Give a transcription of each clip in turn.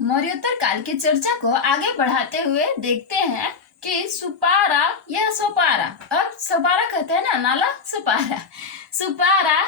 मौर्योत्तर काल की चर्चा को आगे बढ़ाते हुए देखते हैं कि सुपारा या सोपारा, अब सोपारा कहते हैं ना, नाला सुपारा, सुपारा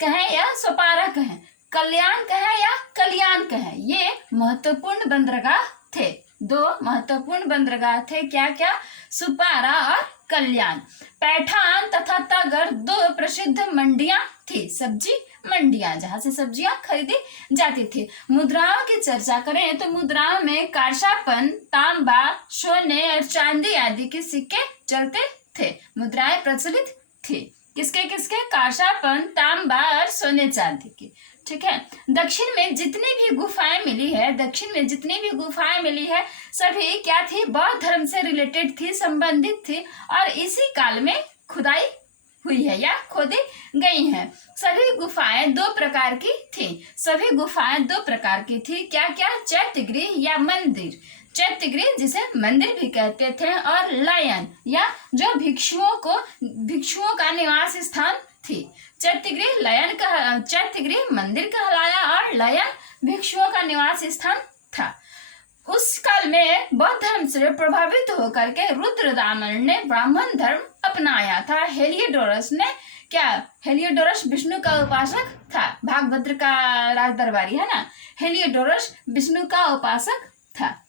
कहें या सोपारा कहें, कल्याण कहें या कल्याण कहें, ये महत्वपूर्ण बंदरगाह थे। दो महत्वपूर्ण बंदरगाह थे, क्या क्या? सुपारा और कल्याण। पैठान तथा तगर दो प्रसिद्ध मंडियां थी, सब्जी मंडियां, जहां से सब्जियां खरीदी जाती थी। मुद्राओं की चर्चा करें तो मुद्राओं में कांसापन, तांबा, सोने और चांदी आदि के सिक्के चलते थे। मुद्राएं प्रचलित थी, किसके किसके? कांसापन, तांबा और सोने चांदी की। ठीक है। दक्षिण में जितनी भी गुफाएं मिली है, दक्षिण में जितनी भी गुफाएं मिली है, सभी क्या थी? बौद्ध धर्म से रिलेटेड थी, संबंधित थी, और इसी काल में खुदाई हुई है या खोदी गई हैं। सभी गुफाएं दो प्रकार की थी, सभी गुफाएं दो प्रकार की थी, क्या क्या? चैत्यगृह या मंदिर, चैत्यगृह जिसे मंदिर भी कहते थे, और लयन या जो भिक्षुओं का निवास स्थान थी। चैत्यगृह लयन का, चैत्यगृह मंदिर कहलाया और लयन भिक्षुओं का निवास स्थान था। उस काल में बौद्ध धर्म से प्रभावित होकर के रुद्रदामन ने ब्राह्मण धर्म अपनाया था। हेलियोडोरस ने क्या? हेलियोडोरस विष्णु का उपासक था, भागभद्र का राजदरबारी है ना, हेलियोडोरस विष्णु का उपासक था।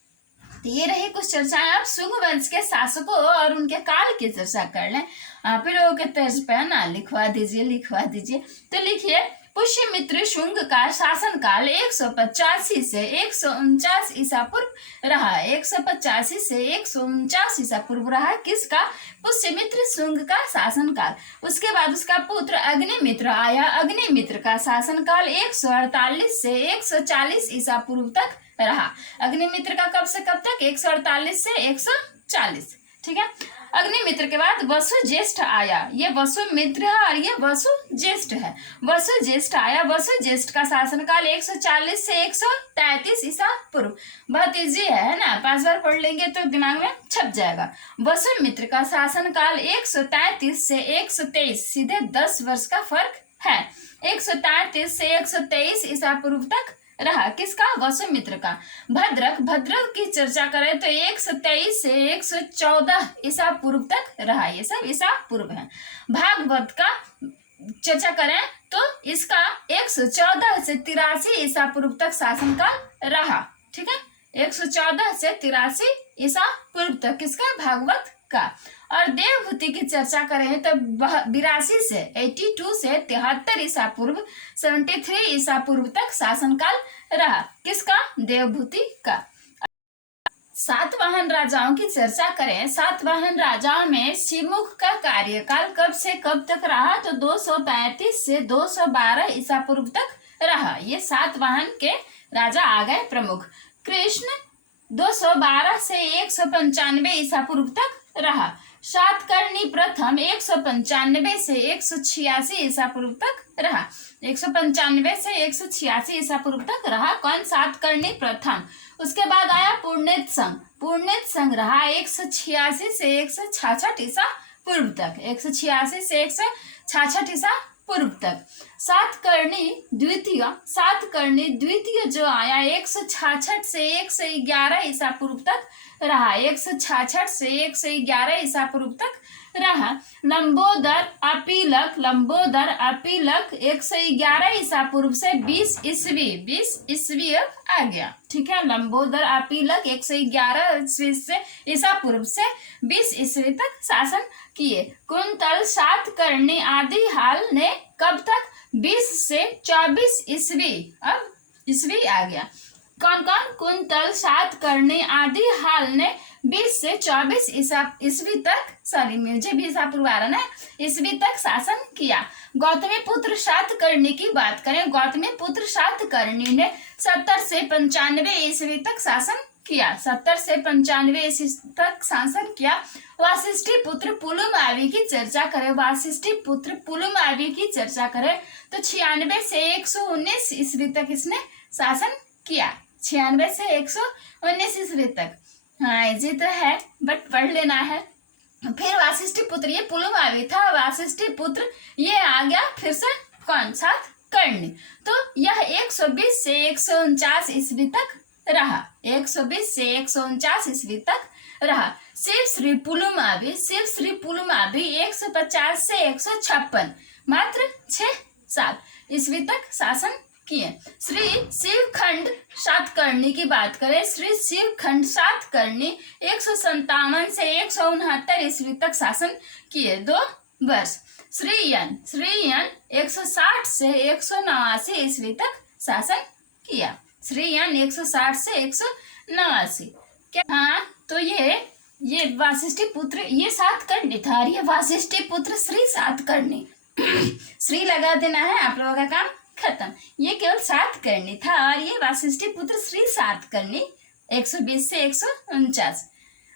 तो ये रही कुछ चर्चाएं। अब शुंग वंश के शासकों और उनके काल की चर्चा कर लें। आप लोगों के तर्ज पे ना लिखवा दीजिए। तो लिखिए, पुष्यमित्र शुंग का शासनकाल 185 से 149 ईसा पूर्व रहा। 185 से 149 ईसा पूर्व रहा। किसका? पुष्यमित्र शुंग का शासनकाल। उसके बाद उसका पुत्र अग्निमित्र आया। अग्निमित्र का शासनकाल 148 से 140 ईसा पूर्व तक रहा। अग्निमित्र का कब से कब तक? 148 से 140। ठीक है। अग्निमित्र के बाद वसु ज्येष्ठ आया। ये वसु मित्र है और ये वसु ज्येष्ठ है। वसु ज्येष्ठ आया। वसु ज्येष्ठ का शासनकाल 140 से 133 ईसा पूर्व। बहुत इजी है ना, 5 बार पढ़ लेंगे तो दिमाग में छप जाएगा। वसु मित्र का शासनकाल 133 से 123, सीधे 10 वर्ष का फर्क है। 133 से 123 ईसा पूर्व तक रहा। किसका? वसुमित्र का। भद्रक की चर्चा करें तो 123 से 114 ईसा पूर्व तक रहा। ये सब ईसा पूर्व है। भागवत का चर्चा करें तो इसका 114 से 83 ईसा पूर्व तक शासनकाल रहा। ठीक है, 114 से 83 ईसा पूर्व तक किसका? भागवत का। और देवभूति की चर्चा करें तो 82 से 82 से 73 ईसा पूर्व, 73 ईसा पूर्व तक शासनकाल रहा। किसका? देवभूति का। सातवाहन राजाओं की चर्चा करें। सातवाहन राजाओं में सिमुख का कार्यकाल कब से कब तक रहा? तो 235 से 212 ईसा पूर्व तक रहा। ये सातवाहन के राजा आ गए प्रमुख। कृष्ण 212 से 195 ईसा पूर्व तक रहा। सातकर्णी प्रथम 195 से 186 ईसा पूर्व तक रहा। 195 से 186 ईसा पूर्व तक रहा। कौन? सातकर्णी प्रथम। उसके बाद आया पुण्यत संघ। पुण्यत संघ रहा 186 से 166 ईसा पूर्व तक। 186 से 166 ईसा पूर्व तक। सातकर्णी द्वितीय जो आया 166 से 111 ईसा पूर्व तक रहा। 166 से 111 ईसा पूर्व तक रहा। लंबोदर अपीलक 111 ईसा पूर्व से 20 ईस्वी अब आ गया। ठीक है, लंबोदर अपीलक 111 ईस्वी से ईसा पूर्व से 20 ईस्वी तक शासन किए। कुंतल सातकर्णी आदि हाल ने कब तक? 20 से 24 ईस्वी, अब ईस्वी आ गया। कौन? कुंतल सातकर्णी आदि हाल ने 20 से 24 ईस्वी तक, सॉरी मुझे भी ईसा पूर्व आ रहा ना, ईस्वी तक शासन किया। गौतमी पुत्र सातकर्णी की बात करें। गौतमी पुत्र सातकर्णी ने 70 से 95 ईस्वी तक शासन किया। 70 से 95 ईस्वी तक शासन किया। वासिष्ठी पुत्र पुलुमावी की चर्चा करें। वासिष्ठी पुत्र पुलुमावी की चर्चा करें तो 96 से 119 ईस्वी तक इसने शासन किया। 96 से 119 ईस्वी तक। हाँ, इजी तो है बट पढ़ लेना है। फिर वासिष्ठी पुत्र, ये पुलुमावी था, वासिष्ठी पुत्र ये आ गया फिर से कौन? सातकर्णी। तो यह 120 से 149 ईस्वी तक रहा। 120 से 149 ईस्वी तक रहा। शिव श्री पुलुमावी 150 से 156 मात्र 6 साल ईस्वी तक शासन किए। श्री शिवखंड सातकर्णी की बात करें, श्री शिवखंड सातकर्णी 157 से 169 ईस्वी तक शासन किए, 2 वर्ष। श्रीयन 160 से 189 ईस्वी तक शासन किया। श्रीयन 160 से 189 क्या? हाँ, तो ये वासिष्ठी पुत्र, ये सातकर्णी था और ये वासिष्ठी पुत्र श्री सातकर्णी श्री लगा देना है, आप लोगों का काम खत्म। ये केवल सातकर्णी था और ये वासिष्ठी पुत्र श्री सातकर्णी 120 से 149।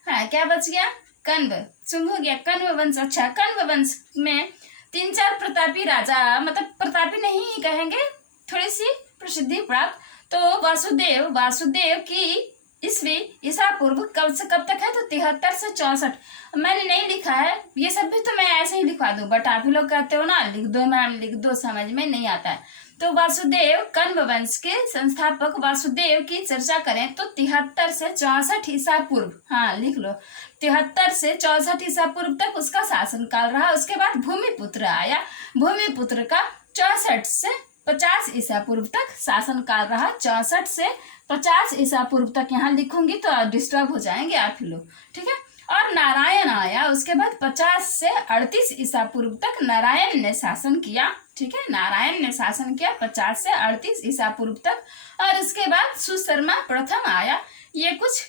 हाँ, क्या बच गया? कण्व, शुंभ हो गया। कण्व वंश, अच्छा, कण्व वंश में 3-4 प्रतापी राजा, मतलब प्रतापी नहीं कहेंगे, थोड़ी सी प्रसिद्धि प्राप्त। तो वासुदेव की ईस्वी ईसा पूर्व कब से कब तक है? तो 73 से 64। मैंने नहीं लिखा है, ये सब भी तो मैं ऐसे ही लिखवा दूं, बट आप ही लोग कहते हो ना लिख दो मैम, लिख दो, समझ में नहीं आता है। तो वासुदेव, कण्व वंश के संस्थापक वासुदेव की चर्चा करें तो 73 से 64 ईसा पूर्व, हाँ लिख लो, 73 से 64 ईसा पूर्व तक उसका शासन काल रहा। उसके बाद भूमिपुत्र आया। भूमिपुत्र का 64 से 50 ईसा पूर्व तक शासन काल रहा। 64 से 50 ईसा पूर्व तक यहाँ लिखूंगी तो डिस्टर्ब हो जाएंगे आप ही लोग, ठीक है। और नारायण आया उसके बाद 50 से 38 ईसा पूर्व तक नारायण ने शासन किया, ठीक है। नारायण ने शासन किया 50 से 38 ईसा पूर्व तक। और इसके बाद सुशर्मा प्रथम आया। ये कुछ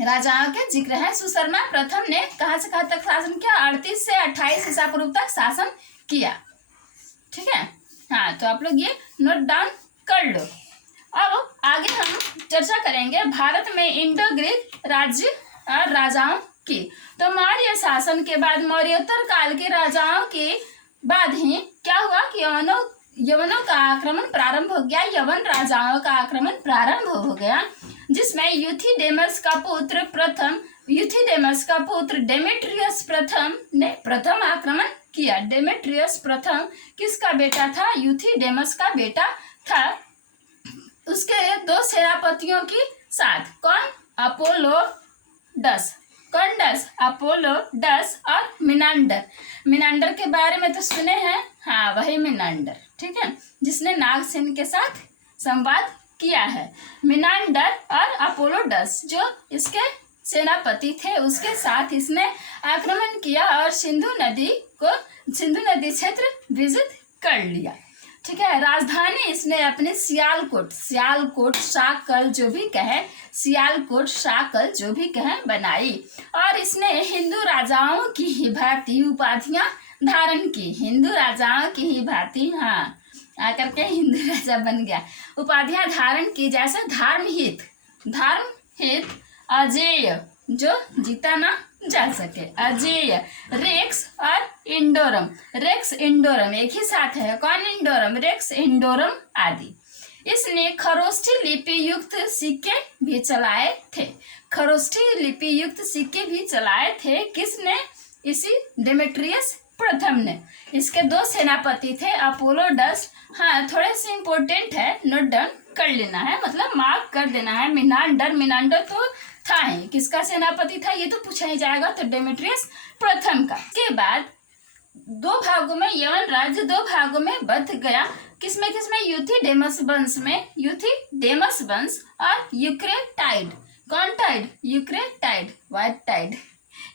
राजाओं के जिक्र है। सुशर्मा प्रथम ने कहाँ से कहाँ तक शासन किया? 38 से 28 ईसा पूर्व तक शासन किया, ठीक है। हाँ, तो आप लोग ये नोट डाउन कर लो। अब आगे हम चर्चा करेंगे भारत में इंडो ग्रीक राज्य और राजाओं की। तो मौर्य शासन के बाद, मौर्योत्तर काल के राजाओं के बाद ही क्या हुआ कि यवनों का आक्रमण प्रारंभ हो गया। यवन राजाओं का आक्रमण प्रारंभ हो गया, जिसमें यूथिडेमस का पुत्र डेमेट्रियस प्रथम ने प्रथम आक्रमण किया। डेमेट्रियस प्रथम किसका बेटा था? यूथिडेमस का बेटा था। उसके 2 सेनापतियों के साथ, कौन? अपोलोडस और मिनांडर के बारे में तो सुने हैं, हाँ वही मिनांडर, ठीक है, जिसने नागसेन के साथ संवाद किया है। मिनांडर और अपोलोडस जो इसके सेनापति थे, उसके साथ इसने आक्रमण किया और सिंधु नदी क्षेत्र विजित कर लिया, ठीक है। राजधानी इसने अपने सियालकोट शाकल जो भी कहे बनाई। और इसने हिंदू राजाओं की ही भांति उपाधियां धारण की। हिंदू राजाओं की ही भांति, हाँ, आकर के हिंदू राजा बन गया। उपाधियां धारण की, जैसे धर्महित, अजेय, जो जीता ना जा सके, अजेय, रेक्स और इंडोरम एक ही साथ है। कौन इंडोरम? रेक्स इंडोरम आदि। इसने खरोष्ठी लिपि युक्त सिक्के भी चलाए थे। किसने? इसी डेमेट्रियस प्रथम ने। इसके 2 सेनापति थे, अपोलोडस, हाँ थोड़े से इम्पोर्टेंट है, नोट डाउन कर लेना है, मतलब मार्क कर देना है। मिनांडर तो था ही, किसका सेनापति था ये तो पूछा ही जाएगा, तो डेमेट्रियस प्रथम का। के बाद 2 भागों में यवन राज्य 2 भागों में बंट गया। किसमें? यूथिडेमस वंश और यूक्रेटाइड। कौन टाइड?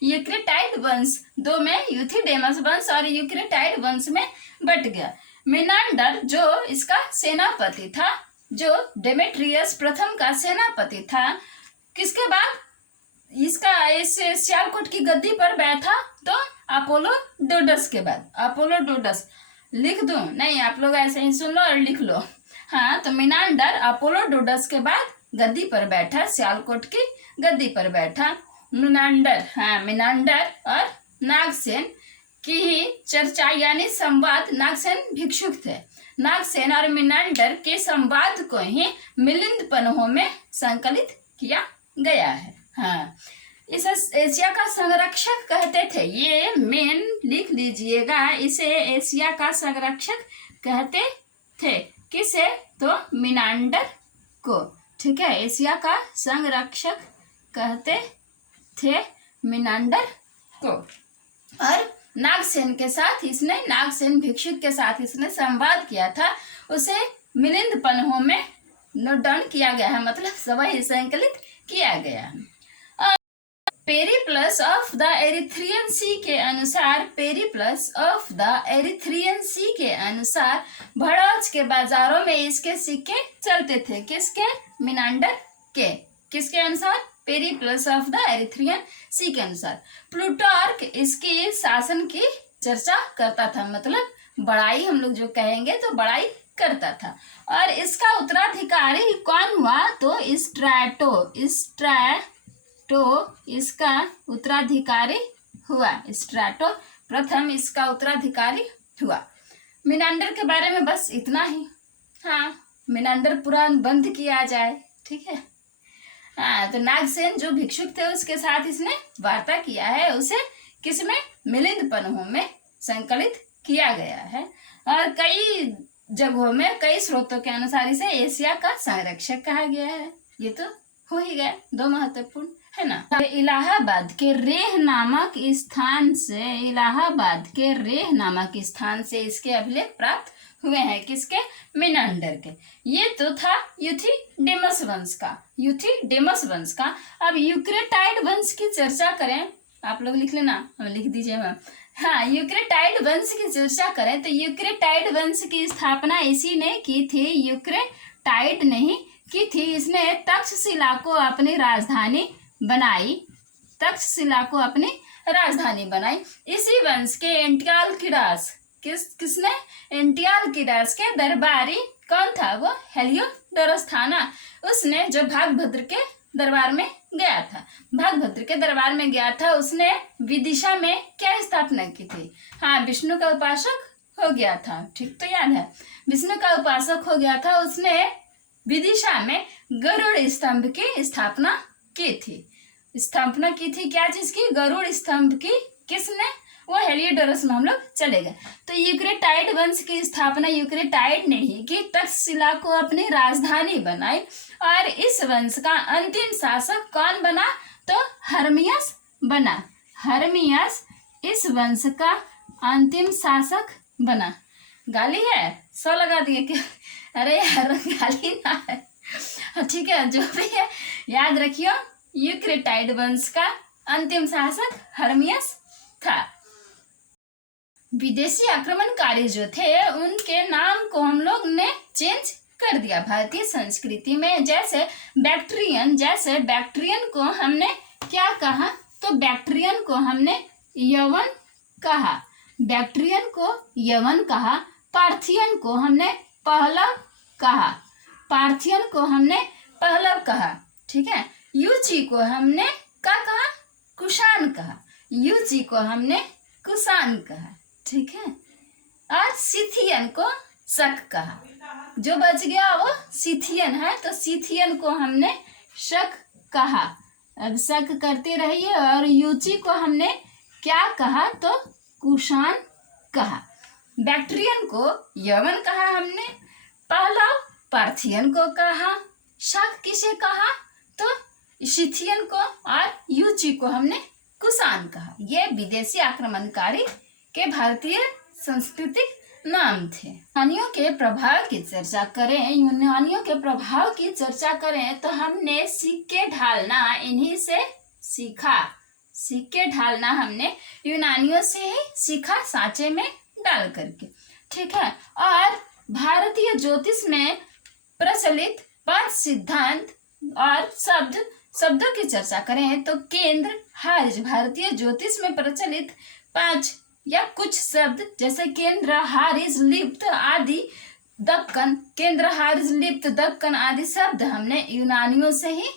यूक्रेटाइड वंश 2 में, यूथिडेमस वंश और यूक्रेटाइड वंश में बट गया। मिनांडर जो इसका सेनापति था, जो डेमेट्रियस प्रथम का सेनापति था, किसके बाद इसका सियालकोट की गद्दी पर बैठा? तो अपोलोडोडस के बाद। अपोलोडोडस लिख दूं? नहीं, आप लोग ऐसे ही सुन लो और लिख लो। हाँ, तो मिनांडर अपोलोडोडस के बाद गद्दी पर बैठा, सियालकोट की गद्दी पर बैठा। मिनांडर और नागसेन की ही चर्चा यानी संवाद, नागसेन भिक्षुक थे। नागसेन और मिनांडर के संवाद को ही मिलिंद पन्हों में संकलित किया गया है। हाँ, इस एशिया का संरक्षक कहते थे, ये मेन लिख लीजिएगा, इसे एशिया का संरक्षक कहते थे। किसे? तो मिनांडर को। ठीक है, एशिया का संरक्षक कहते थे मिनांडर को। और नागसेन के साथ इसने, नागसेन भिक्षुक के साथ इसने संवाद किया था, उसे मिलिंद पन्हों में नोट डाउन किया गया है, मतलब सभी संकलित किया गया है। पेरिप्लस ऑफ द एरिथ्रियन सी के अनुसार, पेरिप्लस ऑफ द एरिथ्रियन सी के अनुसार भड़ौच के बाजारों में इसके सिक्के चलते थे। किसके? मिनांडर के। किसके अनुसार? पेरिप्लस ऑफ द एरिथ्रियन सी के अनुसार। प्लूटार्क इसके शासन की चर्चा करता था, मतलब बड़ाई हम लोग जो कहेंगे तो बड़ाई करता था। और इसका उत्तराधिकारी कौन हुआ? तो स्ट्रैटो इसका उत्तराधिकारी हुआ। स्ट्रैटो प्रथम इसका उत्तराधिकारी हुआ। मिनांडर के बारे में बस इतना ही। हाँ, मिनांडर पुराण बंद किया जाए, ठीक है। हाँ, तो नागसेन जो भिक्षुक थे उसके साथ इसने वार्ता किया है, उसे किसमें? मिलिंद पन्हों में संकलित किया गया है। और कई जगहों में, कई स्रोतों के अनुसार इसे एशिया का संरक्षक कहा गया है। ये तो हो ही गया, दो महत्वपूर्ण है ना। इलाहाबाद के रेह नामक स्थान से इसके अभिलेख प्राप्त हुए हैं। किसके? मिनांडर के। ये तो था यूथिडेमस वंश का। अब यूक्रेटाइड वंश की चर्चा करें, आप लोग लिख लेना, लिख दीजिए मैम। हाँ, यूक्रेटाइड वंश की चर्चा करें तो यूक्रेटाइड वंश की स्थापना इसी ने की थी। यूक्रेटाइड नहीं की थी, इसने तक्षशिला को अपनी राजधानी बनाई। इसी वंश के एंटियालकिडास, किसने? एंटियालकिडास के दरबारी कौन था? वो हेलियोडोरस था ना। उसने जो भागभद्र के दरबार में गया था, उसने विदिशा में क्या स्थापना की थी? हाँ, विष्णु का उपासक हो गया था, ठीक तो याद है, विष्णु का उपासक हो गया था। उसने विदिशा में गरुड़ स्तंभ की स्थापना की थी। क्या चीज की? गरुड़ स्तंभ की। किसने? वो हेलियोडोरस में हम लोग चले गए। तो यूक्रेटाइड वंश की स्थापना यूक्रेटाइड ने ही की, तक्षशिला को अपनी राजधानी बनाई। और इस वंश का अंतिम शासक कौन बना? तो हर्मियस बना। हर्मियस इस वंश का अंतिम शासक बना। गाली है? 100 लगा दिए क्या? अरे यार, गाली ना है, ठीक है, जो भी है याद रखियो। यूक्रेटाइड वंश का अंतिम शासक हर्मियस था। विदेशी आक्रमणकारी जो थे उनके नाम को हम लोग ने चेंज कर दिया भारतीय संस्कृति में। जैसे बैक्ट्रियन को हमने क्या कहा? तो बैक्ट्रियन को हमने यवन कहा। पार्थियन को हमने पहलव कहा। ठीक है। यूची को हमने क्या कहा? कुषाण कहा। ठीक है। और सिथियन को शक कहा। जो बच गया वो सिथियन है, तो सिथियन को हमने शक कहा। अब शक करते रहिए। और यूची को हमने क्या कहा? तो कुषाण कहा। बैक्ट्रियन को यवन कहा हमने, पहलव पार्थियन को कहा, शक किसे कहा? तो सिथियन को, और यूची को हमने कुषाण कहा। ये विदेशी आक्रमणकारी के भारतीय सांस्कृतिक नाम थे। यूनानियों के प्रभाव की चर्चा करें तो हमने सिक्के ढालना इन्हीं से सीखा। सिक्के ढालना हमने यूनानियों से ही सीखा, सांचे में डाल करके। ठीक है। और भारतीय ज्योतिष में प्रचलित 5 सिद्धांत और शब्दों की चर्चा करें तो केंद्र हारिज, भारतीय ज्योतिष में प्रचलित 5 या कुछ शब्द जैसे केंद्र हारिज लिप्त आदि दक्कन आदि शब्द हमने यूनानियों से ही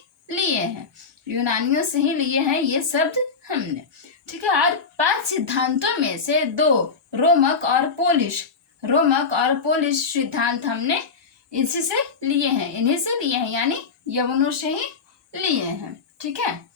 लिए हैं ये शब्द हमने। ठीक है। और 5 सिद्धांतों में से 2 रोमक और पोलिश सिद्धांत हमने इन्हीं से लिए हैं, यानी यवनों से ही लिए हैं। ठीक है।